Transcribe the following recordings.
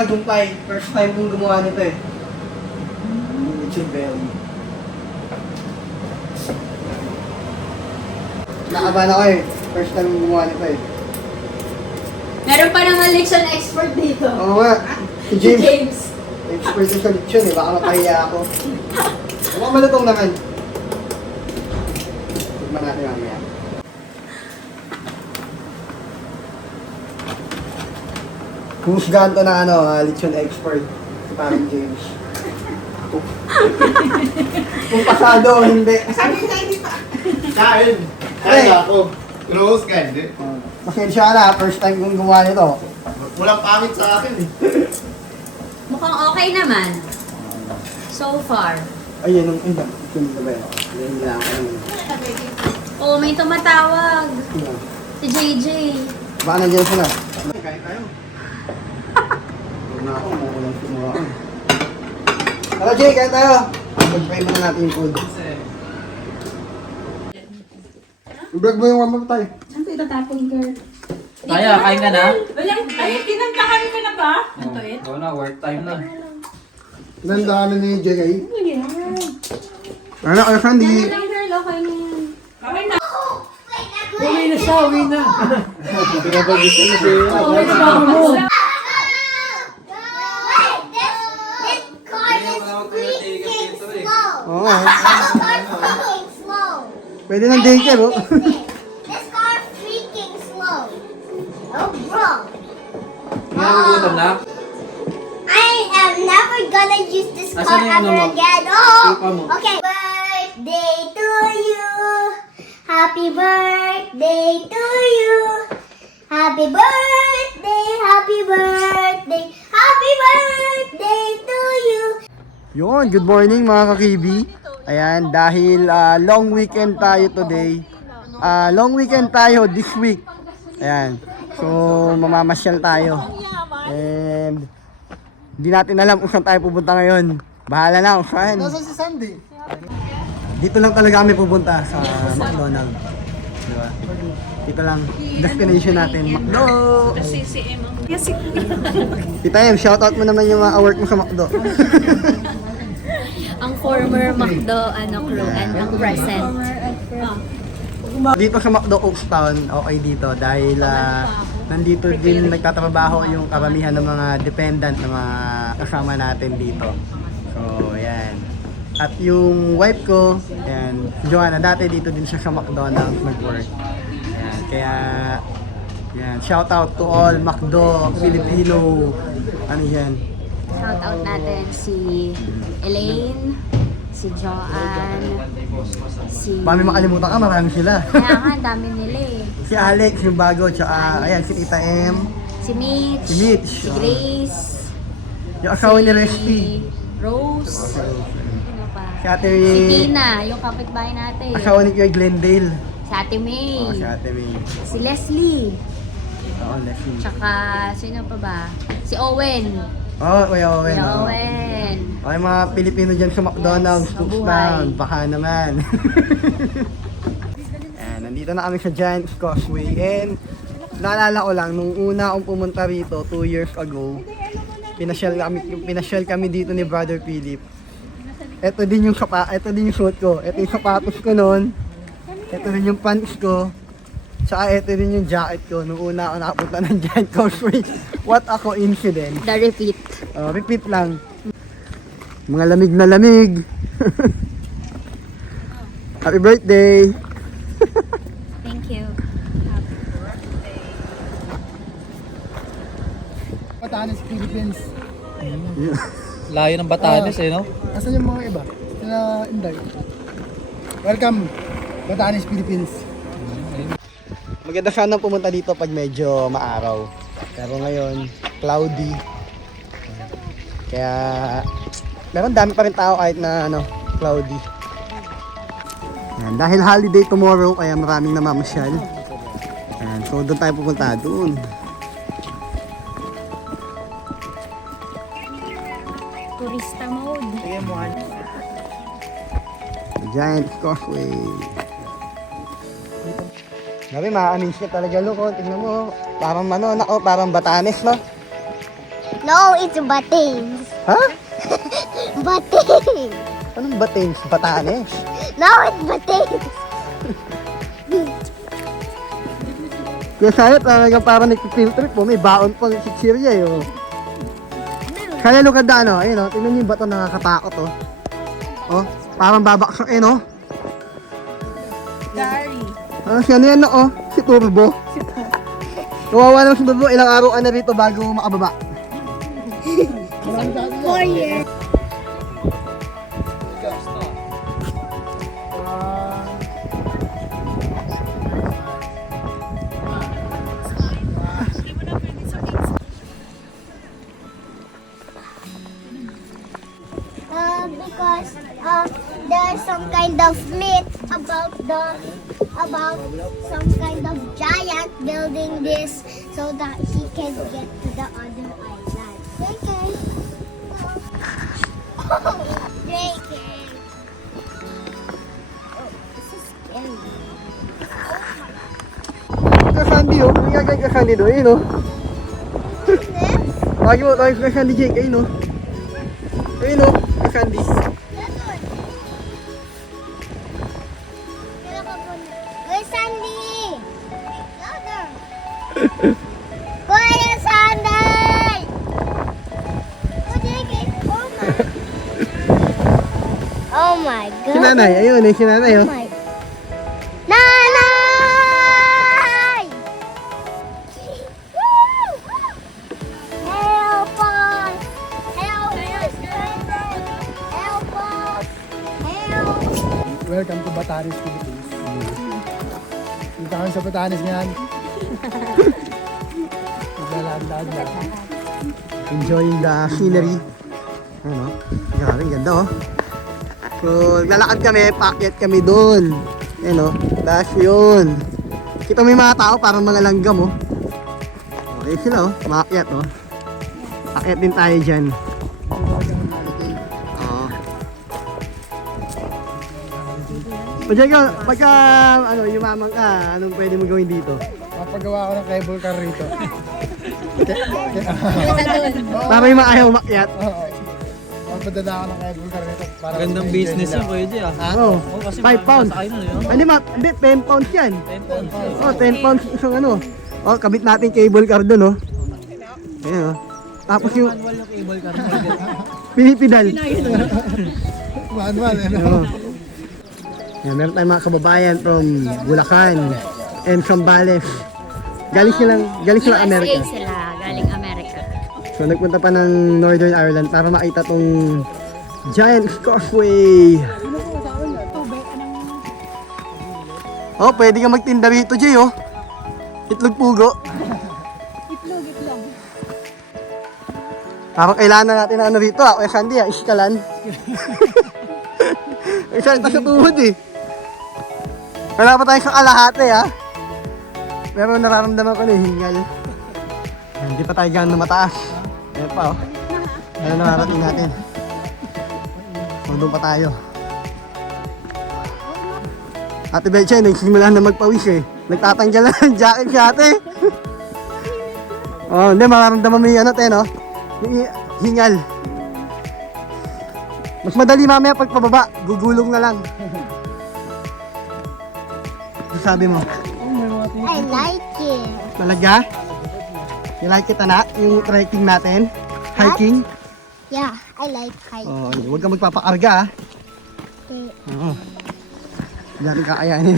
Tagumpay, first time kong gumawa nito eh. YouTube belly. Nakabahan ako eh, first time kong gumawa nito eh. Meron pa naman lechon expert dito. Oo nga, si James. James. Expert sa lechon eh, baka mapahiya ako. Mukhang malutong naman. Tignan natin mamaya. Husgahan to na lechon expert. Si parang James. Kung pasado o hindi. Sabi na hindi pa. Kain! Kain ako. Close ka, hindi. Pasensya ka na, first time kong gumawa nito. Walang pangit sa akin eh. Mukhang okay naman. So far. Ayun, yung iba. Ito ba yun? Ayun lang. Oh, may tumatawag. Ayun. Si JJ. Baka nandiyan sila. Kain tayo. Huwag na ako, makulang sumuraan. Hello Jay, kain tayo. Pag-try muna natin yung food. I-vlog mo yung warm-up tayo. Saan ko itatapon, girl? Kaya, kain ka na? Walang, ay, kinantahan ka na ba? Oo na, work time na. Nandahan na ni Jay ay. Ano yan? Ano, ay friendly. Ano lang, girl? Okay na yan. Okay na. Uwi na siya, uwi na. Pinabagis na siya. Okay na ba mo? Oo nga. Pwede ng daycare oh. This car freaking slow. Oh, bro. Nagugutom na? I am never gonna use this car Asan yung ano ever mo? again. Ipa mo. Oh, okay. Birthday to you. Happy birthday to you. Happy birthday, happy birthday, happy birthday to you. Yun, good morning mga kakibi. Ayan, dahil long weekend tayo today. Long weekend tayo this week. Ayan, so mamamasyal tayo. And hindi natin alam kung saan tayo pupunta ngayon. Bahala na kung saan. Nasaan si Sandy? Dito lang talaga kami pupunta sa McDonald's. Diba? Dito lang, destination natin, McDo! Tita Em, shoutout mo naman yung mga award mo sa McDo. Ang former McDo crew and ang present. Dito sa McDo Oakstown, okay dito dahil nandito din nagtatrabaho yung karamihan ng mga dependent na mga kasama natin dito. So, ayan. At yung wife ko, ayan, Joanna, dati dito din siya sa McDonald's nag-work. Ayan, kaya, ayan, shout out to all McDo, Filipino, ano yan. Shout out natin si Elaine, si Joanne, si... Baka may makalimutan ka, marami sila. Kaya nga, ang dami nila eh. Si Alex, yung bago, tsaka, ayan, si Tita M, Si Mitch, si Mitch, si Grace, yung asawa ni Resty, Rose, ano pa? si Ate, Si Tina, yung kapitbahay natin. asawa ni Kuya Glendale. Si Ate May. Oh, si Ate May. Si Leslie. Oo, Leslie. Tsaka, sino pa ba? Si Owen. Oo, Kuya Owen. Kuya oo. Owen. Okay, mga Pilipino dyan sa McDonald's, Yes, Cookstown, mabuhay. baka naman. Ayan, nandito na kami sa Giants Causeway. And, naalala ko lang, nung una akong pumunta rito, 2 years ago, pinasyal kami dito ni Brother Philip. Ito din yung suot ko. Ito yung sapatos ko noon. Ito rin yung pants ko. Tsaka ito rin yung jacket ko nung una ako nakapunta ng Giant Causeway. What a coincidence. The repeat. Repeat lang. Mga lamig na lamig. Happy birthday. Thank you. Batanes, Philippines. Layo ng Batanes eh, no? Asan yung mga iba? Sila Inday. Welcome, Batanes, Philippines. Maganda sana pumunta dito pag medyo maaraw. Pero ngayon, cloudy. Kaya, meron dami pa rin tao kahit na cloudy. Yan, dahil holiday tomorrow, kaya maraming namamasyal. Yan, so doon tayo pupunta, doon. Turista mode. Giant Causeway. Grabe, ma-amaze ka talaga, Luko. Tignan mo, parang parang Batanes, no? No, it's Batanes. Ha? Batanes. Anong Batanes? Batanes? No, it's Batanes. Kaya sayot, parang nag-field trip po. May baon pang siksirya eh. Oh. Kaya lukad na ayun oh. Tingnan niyo yung bato nakakatakot oh. Oh, parang babaksak eh no? Gary. Si ano yan oh? Si Turbo. Kawawa naman si Turbo. Ilang araw ka na rito bago makababa. 4 years. Because there's some kind of myth about some kind of giant building this so that he can get to the other island. Okay. Breaking. Oh, this is scary. Kasandi oh. Ang gagawin kasandi doon. Ayun oh. Tawagin ko kasandi Jake. Ayun oh. Ayun oh. Kasandi. Where's Sandy? Louder. Where's Sandy? Oh my God. Si nanay. Ayun eh. Si nanay oh. Oh my. Nanay! Woo! Help us! Help us! Help us! Help! Welcome to Batanes, Philippines. Dito kami sa Batanes ngayon. Naglalaan-laan lang. Enjoying the scenery. Ano? Grabe, ganda oh. So, naglalakad kami, paakyat kami doon. Ayun oh, dash yun. Kita mo yung mga tao, parang mga langgam oh. Okay sila oh, maakyat oh. Akyat din tayo dyan. Oo. O dyan ka, pagka ano, yumaman ka, anong pwede mo gawin dito? Mapagawa ko ng cable car rito. Para yung mga ayaw umakyat. Oo. Mapadala ako ng cable car rito. Para Gandang mas ma-enjoy business nila. yun, pwede ah. Oo, Oo, kasi 5 pounds. masakay na yun. Hindi, 10 pounds yan. 10 pounds. Oh, 10 pounds isang ano. Oh, kabit natin cable car doon, oh. Ayan, oh. Tapos yung Manual yung cable car. pinipidal. Manual, ano? Oh. Yan, meron tayong mga kababayan from Bulacan and Zambales. Galing silang Amerika. USA sila, galing Amerika. So nagpunta pa ng Northern Ireland para makita tong Giant Causeway. Oh, pwede ka magtinda rito, Jay, oh. Itlog pugo. Itlog. Parang kailangan na natin ng ano rito, ah. Kuya Sandy, ah, iskalan. Isa ito sa tuhod, eh. Wala pa tayo sa kalahati, ah. Pero nararamdaman ko na yung hingal. Hindi pa tayo gano'n mataas. Ayan pa, oh. Ano nararating natin? So, doon pa tayo. Ate Betcha, nagsimula na magpawis eh. Nagtatanggal na ng jacket si ate. Oh, hindi, mararamdaman mo yung ano, te, no? Yung hingal. Mas madali mamaya pag pababa, gugulong na lang. Ano sabi mo? I like it. Talaga? You like it, anak? Yung trekking natin? Hiking? Yeah, I like hiking. Oh, huwag kang magpapakarga, ah. Oo. Hindi natin kakayanin.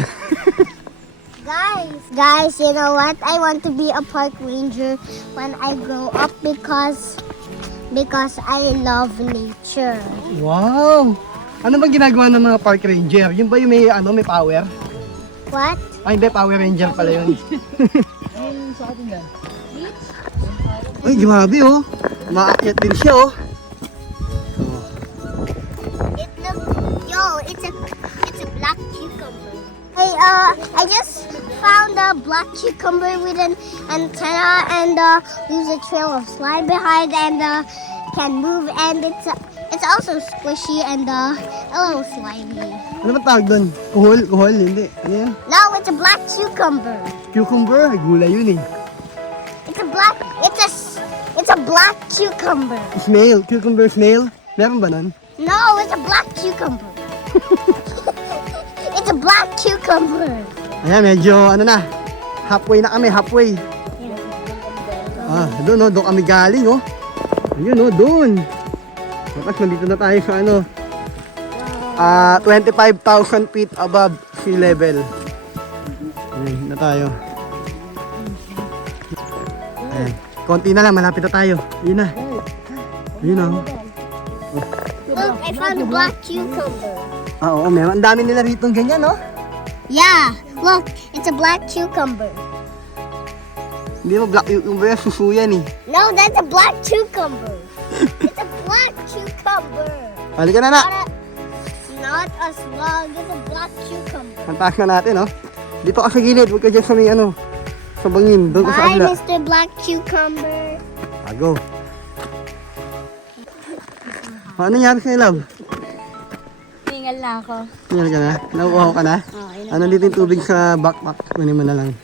Guys, you know what? I want to be a park ranger when I grow up because I love nature. Wow! Ano bang ginagawa ng mga park ranger? Yung ba yung may, ano, may power? What? Ay, hindi, Power Ranger pala yun. Ay, grabe oh. Maakyat din siya oh. It's a black cucumber. I just found a black cucumber with an antenna and there's a trail of slime behind and can move and it's also squishy and a little slimy. Ano ba tawag doon? Kuhol? Kuhol? Hindi. Ano yan? No, it's a black cucumber. Cucumber? Ay, gulay yun eh. It's a black black cucumber. Snail, cucumber snail. Meron ba nun? No, it's a black cucumber. It's a black cucumber. Ayan, medyo ano na. Halfway na kami, halfway. Doon doon kami galing oh. Ayun doon. Tapos nandito na tayo sa 25,000 feet above sea level. Ayun na tayo. Ayan. Konti na lang, malapit na tayo. Yun na. Yun na. Look, I found a black cucumber. Oo, meron. Ang dami nila rito ganyan, no? Yeah, look, it's a black cucumber. Hindi mo black cucumber, susu yan eh. No, that's a black cucumber. It's a black cucumber. Halika na na. Not a slug, it's a black cucumber. Ang taas na natin, no? Dito ka sa gilid, huwag ka dyan sa may sa bangin. Doon ka sa Bye, kabila. Mr. Black Cucumber. Go. Ano nangyari sa'yo, love? Tingal na ako. Nangyari ka na? Nauuhaw ka na? Ano dito yung tubig sa backpack? Kunin mo na lang.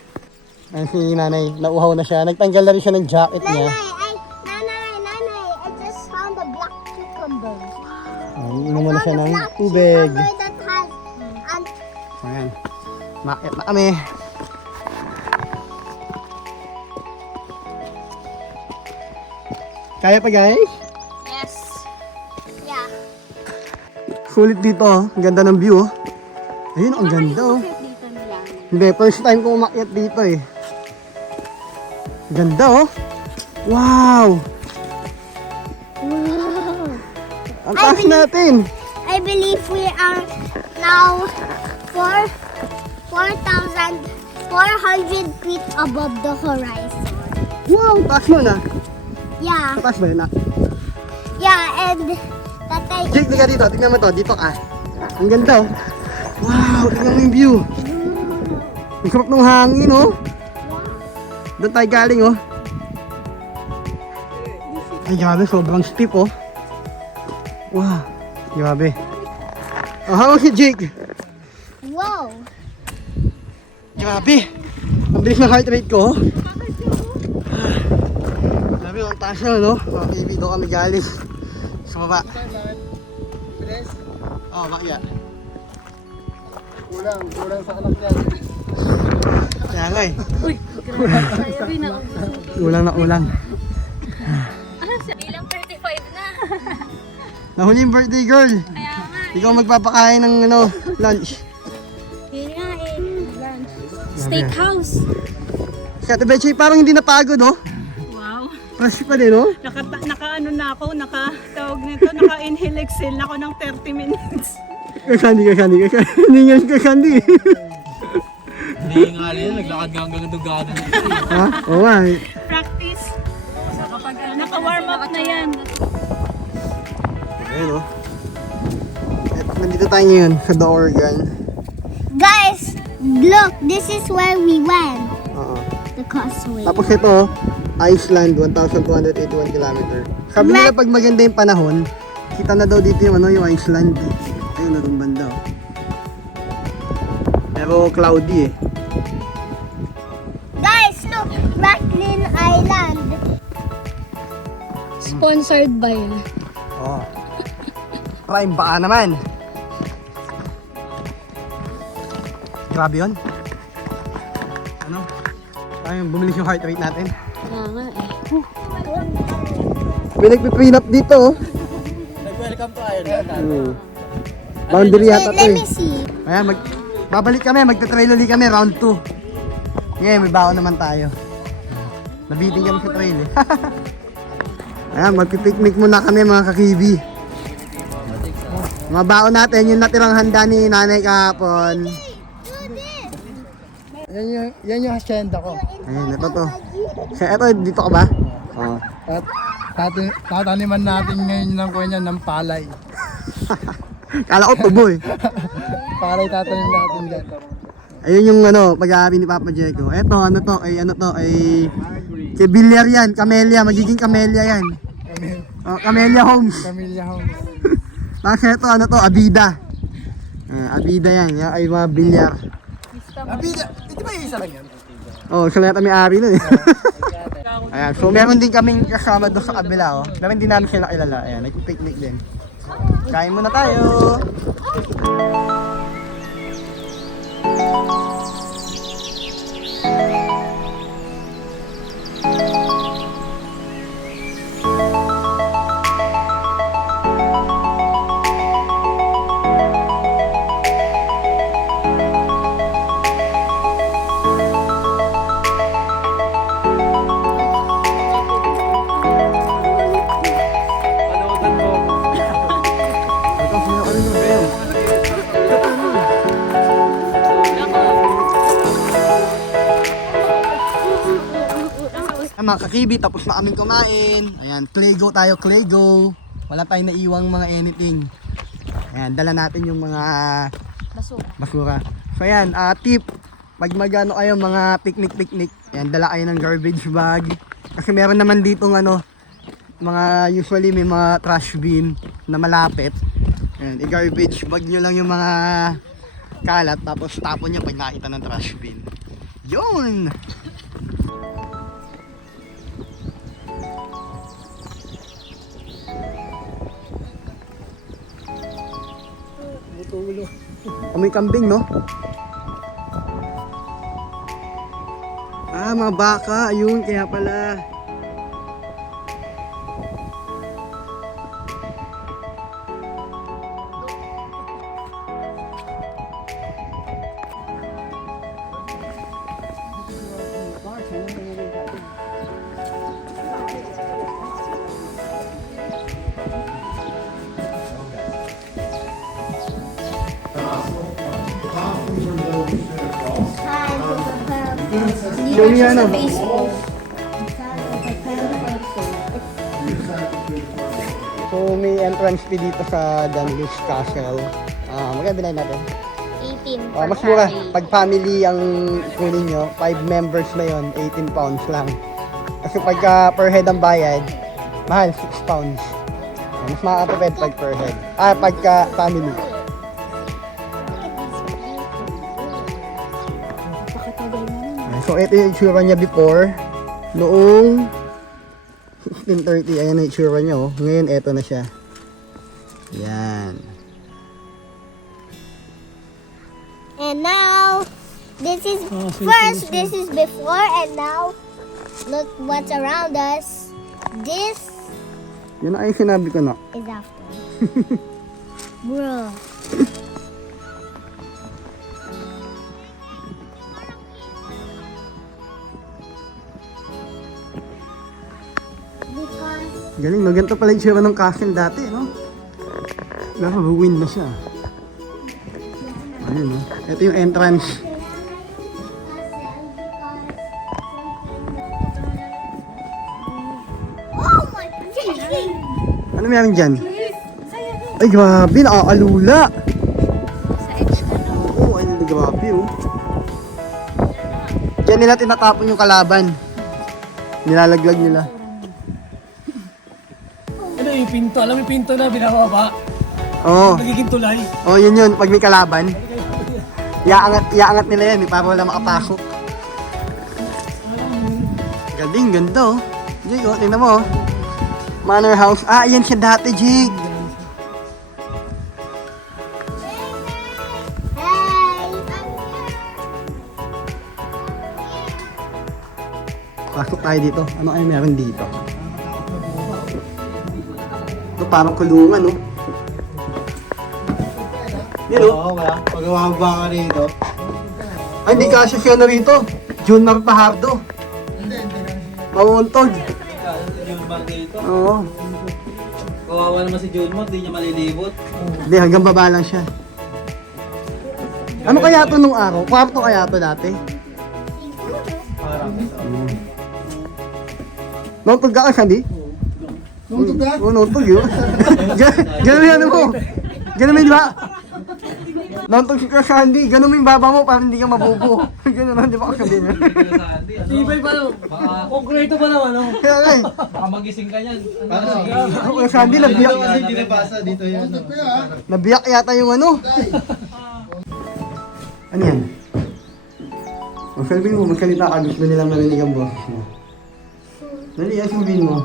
Ay, si nanay, nauuhaw na siya. Nagtanggal na rin siya ng jacket niya. Nanay, I just found a black cucumber. Inom mo na siya ng Black tubig. cucumber that has Ayan. Makit na kami. Kaya pa guys? Yes. yeah. Sulit dito oh. Ang ganda ng view oh. Ayun, ang ganda oh. Dito nila. Hindi, first time ko umakyat dito eh. Ganda oh. Wow! Ang taas natin. I believe we are now 4,400 feet above the horizon. Wow, taas mo na. Yeah, Taas ba yun ah? yeah, and that I Jake, tingnan dito. Tingnan mo to. Dito ka. Ang ganda oh. Wow, tingnan mo yung view. Ang sarap ng hangin oh. Doon tayo galing oh. Ay, grabe. Sobrang steep oh. Wow. Grabe. Oh, how si Jake? whoa. Grabe. Ang bilis ng heart rate ko oh. Grabe, ang taas na no. Mga baby, doon kami galing. Sa baba. Oh, bakit? Kulang sa anak niya. Kaya nga eh. Ulang na ulang. Bilang 35 na. Nahuli yung birthday girl. Kaya nga. Ikaw magpapakain ng lunch. Yun nga eh. Lunch. Steakhouse. Si Ate Betchay parang hindi napagod oh. Wow. Fresh pa din oh. Naka-ano na ako, naka-tawag nito, naka-inhale exhale na ako ng 30 minutes. Kakandi. Hindi nga kakandi. Hindi nga rin, naglakad nga hanggang dugado. Ha? Oo nga eh. Practice. Naka-warm up na yan. Ayun oh. Nandito tayo ngayon sa The Oregon. Guys, look, this is where we went. Oo. The causeway. Tapos ito, Iceland, 1,281 km. Sabi nila pag maganda yung panahon, kita na daw dito yung yung Iceland. Ayun na yung banda oh. Pero cloudy eh. Guys, look, Macklin Island. Sponsored by Oo. Prime baka naman. Grabe yun. Ano? Ayun, bumilis yung heart rate natin. Kaya nga eh. May nagpiprenup dito oh. Welcome to Ireland. Boundary yata to Let eh. me see. Ayan, babalik kami, magta-trail ulit kami, round 2. Ngayon, may baon naman tayo. Nabiting kami sa trail eh. Ayan, magpipiknik muna kami mga kakibi. Mga baon natin, yung natirang handa ni nanay kahapon. Yan yung hacienda ko. Ayan, ito to. Ito, dito ka ba? Oo. At tataniman natin ngayon ng kuya ng palay. Kala ko tubo eh. Palay tatanim natin dyan. Ayun yung pag-aabi ni Papa Jeco. Eto, ay kay Villar yan, Camellia, magiging Camellia yan. Camellia Homes. Pamilya Homes. Tapos ito, Abida. Abida yan, yung ay mga Villar. Abida, ito ba yung isa lang yan? Oh, sa lahat may ari nun eh. Ayan, so meron din kaming kasama doon sa kabila, oh. Pero hindi namin sila kilala. Ayan, nagpipiknik din. Kain muna tayo! Mga kakibi, tapos na kaming kumain. Ayan, Claygo tayo, Claygo. Wala tayong naiwang mga anything. Ayan, dala natin yung mga basura. So ayan, tip, pag magano kayo mga picnic. Ayan, dala kayo ng garbage bag. Kasi meron naman ditong mga usually may mga trash bin na malapit. Ayan, i-garbage bag nyo lang yung mga kalat, tapos tapon nyo pag nakita ng trash bin. Yun! May kambing, no? Mga baka, ayun, kaya pala. Yung ano? So may entrance fee dito sa Dunluce Castle. Magkano binay natin? 18 Mas mura. Pag family ang kunin nyo, 5 members na yon, 18 pounds lang. Kasi pagka per head ang bayad, mahal, 6 pounds. Mas makakatipid pag per head. Pagka family. So ito yung itsura niya before. Noong 1630, ayan na yung itsura niya, oh. Ngayon ito na siya. Yan. And now, this is first, this is before, and now, look what's around us. This Yan ay sinabi ko na. is after. Bro. Because Galing, no? Ganito pala yung itsura ng castle dati, no? Naka-ruin na siya. Ayun, no? Ito yung entrance. oh my God. Ano meron dyan? Ay, grabe, nakaalula. Oo, ay, grabe, oh. Diyan nila tinatapon yung kalaban. Nilalaglag nila. Ano yung pinto? Alam mo yung pinto na binababa? Oo. Nagiging tulay. Oh, yun. Pag may kalaban, iaangat nila yan, para wala makapasok. Galing, ganda, oh. Jig, oh, tingnan mo, oh. Manor House. Ayan siya dati, Jig. Hey, Pasok tayo dito. Ano ay meron dito? Ito parang kulungan, no? Yan, no? Oo, wala. Pag-awaba ka rito. Ay, hindi kasi siya na rito. Junior Pahardo. Mauuntog. Junmar dito. Oo. Kawawa naman si Junmar, di niya malilibot. Hindi, hanggang baba lang siya. Ano kaya to nung araw? Kwarto kaya to dati? Nauntog ka ka, Sandy? Nungtog ka? Oo, nauntog yun. Ganun yan mo. Ganun mo, di ba? Nauntog ka, Sandy. Ganun mo yung baba mo para hindi ka mabubo. Ganun lang, di ba? Kasi din yun. Tibay pa naman. Konkreto pa naman, no? Kaya nga eh. Baka magising ka yan. Ako, Sandy, nabiyak. Hindi nabasa dito yan. Nabiyak yata yung ano. Ano yan? Ang sabi mo, magsalita ka, gusto nilang marinig ang boses mo. Dali, asubin mo.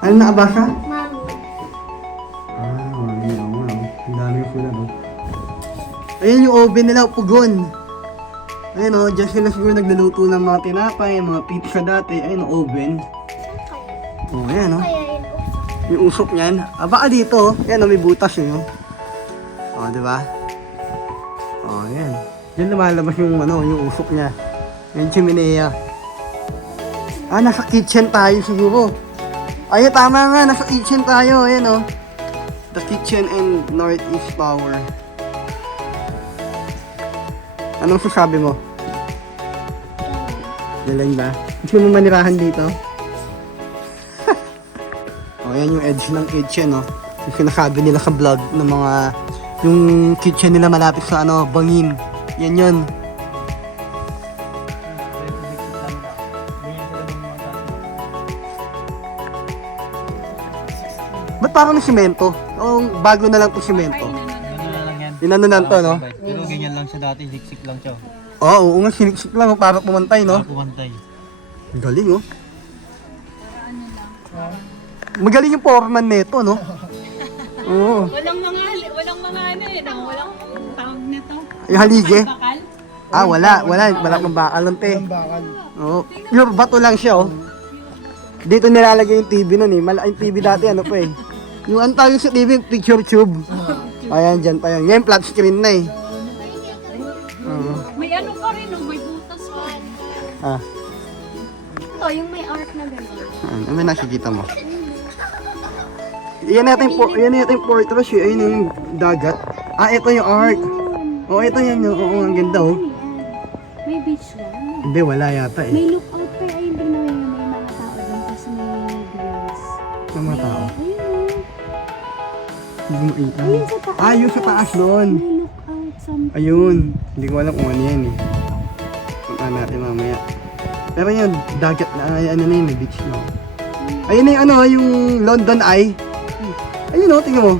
Ano nakabasa? Mommy. Mami, ako nga. Ang dami yung pula, no? Ayan yung oven nila, pugon. Ayan o, dyan sila siguro nagluluto ng mga tinapay, mga pizza dati. Ayan o, oven. O, ayan o. Kaya yun. Yung usok niyan. Baka dito, ayan o, may butas yun. O, diba? O, ayan. Diyan lumalabas yung, yung usok niya. Yung chimenea. Nasa kitchen tayo siguro. Ay, tama nga, nasa kitchen tayo. Ayan o. The kitchen and northeast tower. Anong sasabi mo? Galing ba? Gusto mo manirahan dito? O, ayan yung edge ng kitchen, no? Yung sinasabi nila sa vlog ng mga... Yung kitchen nila malapit sa, bangin. Yan yun. Ba't parang may simento? O bago na lang po simento? Ano na lang yan. Inano lang to, no? Pero ganyan lang siya dati, siksik lang siya. Oo, nga, siniksik lang para pumantay, no? Pumantay. Galing, oh. Magaling yung foreman nito, no? Oo. Walang mga walang tawag nito. Yung halige? Bakal? Wala. Wala pang bakal lang, te. Ang bakal. Oo. Pure bato lang siya, oh. Dito nilalagay yung TV nun, eh. Yung TV dati, ano pa, eh. Yung ang tawag sa TV, picture tube. Ayan, dyan pa yan. Ngayon, flat screen na, eh. Oo. May ano pa rin, may butas pa. Ito, yung may arc na gano'n. Ano nakikita mo? Yan natin yung fortress, eh. Ayun yung dagat. Ito yung arc. Ito yan. Oo, ang ganda, oh. May beach lang. Hindi, wala yata, eh. May lookout pero ayun din na may mga tao doon kasi may grills. Sa mga tao. Ayun. Yung Ayun sa taas. yung sa taas doon. May lookout something. Ayun. Hindi ko alam kung ano yan, eh. Punta natin mamaya. Pero yun, dagat na, ano na yun, may beach na. Ayun na yung yung London Eye. Ayun, oh, tingnan mo.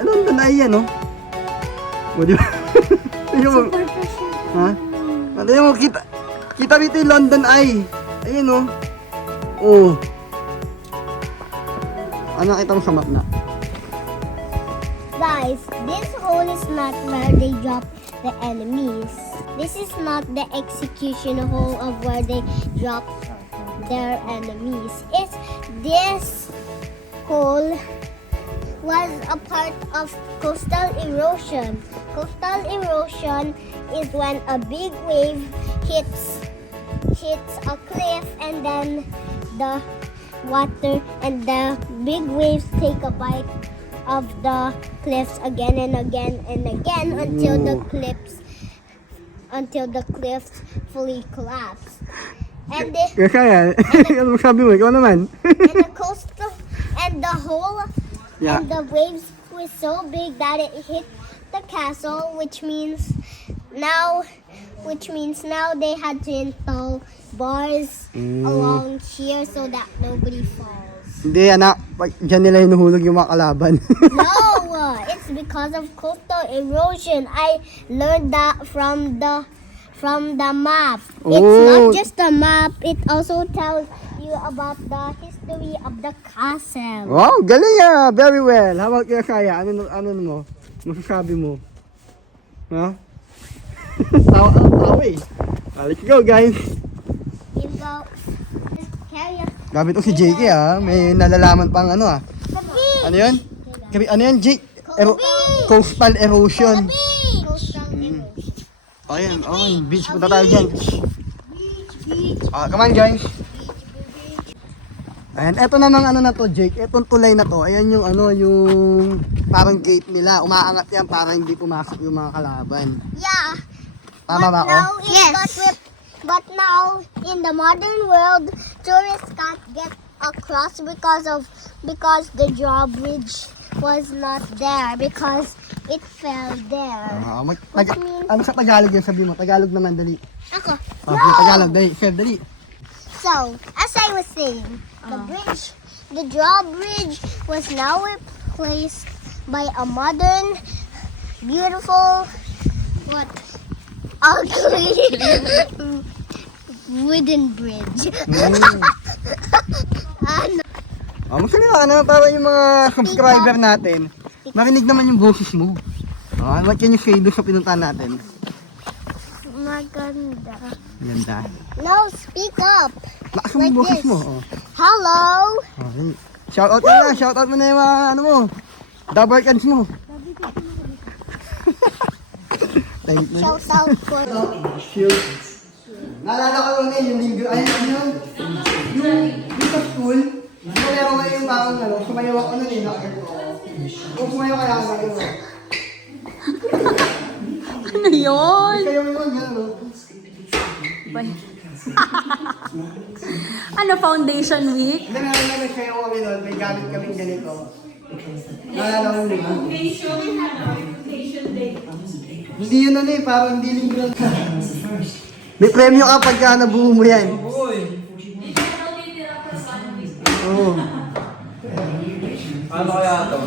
London Eye yan, oh. O, di ba? Tingnan mo. Super fresh yan. Ha? Tingnan mo, kita dito yung London Eye. Ayun, oh. Oh. Ano nakita mo sa map na? Guys, this hole is not where they drop the enemies. This is not the execution hole of where they drop their enemies. It's this hole was a part of coastal erosion. Coastal erosion is when a big wave hits a cliff and then the water and the big waves take a bite of the cliffs again and again and again until the cliffs fully collapse. And the Kaya, ano sabi mo? Ikaw naman. and the coastal and the hole Yeah. and the waves were so big that it hit the castle, which means now they had to install bars along here so that nobody falls. Hindi, anak. Diyan nila hinuhulog yung mga kalaban. No, it's because of coastal erosion. I learned that from the map. It's Oh. not just a map, it also tells you about the history of the castle. Wow, galing ah. Very well. How about kaya Kaya? Ano mo? Masasabi mo? Ha? Tawa eh. Let's go, guys. You go. Carry on. Gabi to si JK ah. May nalalaman pang ano ah. Ano yun? Ano yan, Jake? Coastal erosion. Coastal erosion. Ayan, beach. Punta tayo dyan. Come on, guys. Ayan, eto namang ano na to, Jake. Etong tulay na to. Ayan yung yung parang gate nila. Umaangat yan para hindi pumasok yung mga kalaban. Yeah. Tama ba ako? But now in the modern world, tourists can't get across because the drawbridge was not there because it fell there. Ano sa Tagalog yun? Sabi mo. Tagalog naman, dali. Ako. Tagalog, dali. Sir, dali. So, as I was saying, the drawbridge was now replaced by a modern, beautiful, ugly wooden bridge. Ano? Magsalita na para yung mga subscriber natin. Marinig naman yung boses mo. What can you say doon sa pinuntahan natin? Maganda. Ganda. No, speak up. Lakas mo yung Like boses this. mo. Hello. Shoutout mo na. Shoutout mo na yung mga ano mo. Double cans mo. Thank you. Shout out for Naalala ko yung linggo. Ay, ano yun? Yung sa school. Sumayaw ko yung parang ano. Sumayaw ako nun eh. Kung sumayaw ka lang ako. Ano yun? Kayo yun, gano'n no? Ano, Foundation Week? Hindi nga naman nagsayaw kami nun. May gamit kaming ganito. Naalala ko yun. Hindi yun ano eh. Parang hindi linggo lang. May premyo ka pagka nabuo mo yan. Oo. Ano kaya ito?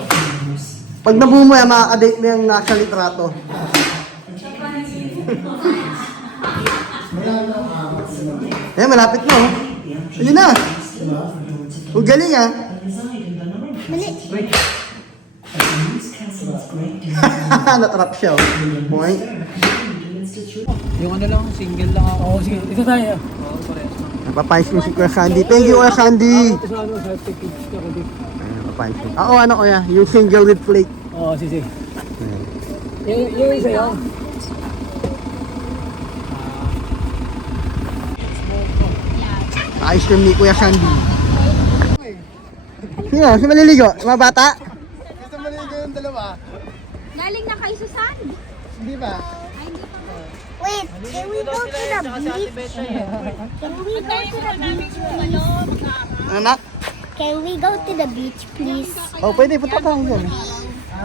Pag nabuo mo yan, makakadate mo yung nasa litrato. Eh, malapit na oh. Ayun na. Huwag galing ah. Natrap siya oh. Point. Yung ano lang, single lang ako. Oo, sige. Ito tayo. Napapayos mo si Kuya Sandy. Thank you Kuya Sandy. Ito sa ano, sa tickets ka ko dito. Napapayos mo. Ako ano kuya, yung single with flake. Oo, sige. Yung isa yun. Ice cream ni Kuya Sandy. Sino? Si maliligo? Mga bata? Gusto mo ligo yung dalawa? Galing na kay Susan. Hindi ba? Wait, can we go to the beach? Can we go to the beach, please? Anak? Can we go to the beach, please? Oh, pwede. Punta tayo dyan.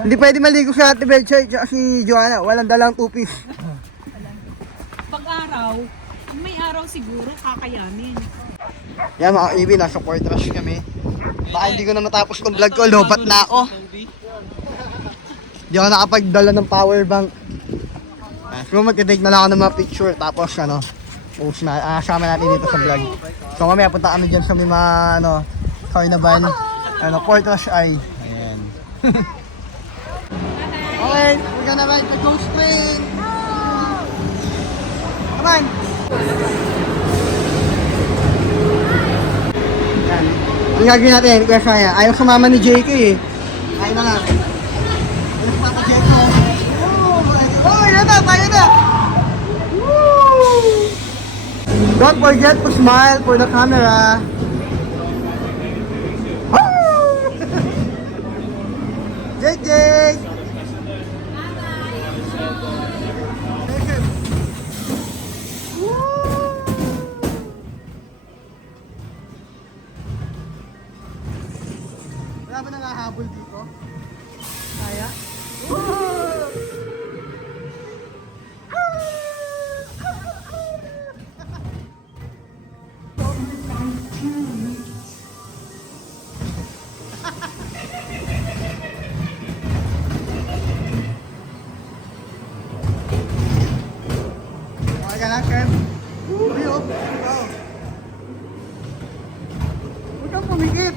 Hindi pwede maligo si Ate Belchay at si Joanna. Walang dalang tupis. Pag-araw, may araw siguro kakayanin. Yan mga kaibi, nasa Port Rush kami. Baka hindi ko na matapos kong vlog ko, lobat na ako. Hindi ako nakapagdala ng power bank. So magkatake na lang ako ng mga picture, tapos ano, sama natin dito sa vlog. So mamaya punta kami dyan sa may mga ano, carnival, Port Rush Eye. Ayan. Okay, we're gonna ride the ghost train. Come on! Yan. Ang gagawin natin, Kuya Saya, ayaw sumama ni JK eh. Ayaw na lang. Ayaw sumama JK. Oh, yun na, tayo na! Woo! Don't forget to smile for the camera. JJ! Wala ba nangahabol dito? Kaya? Okay ka na, Kev? Uy, oh. Huwag kang pumikit.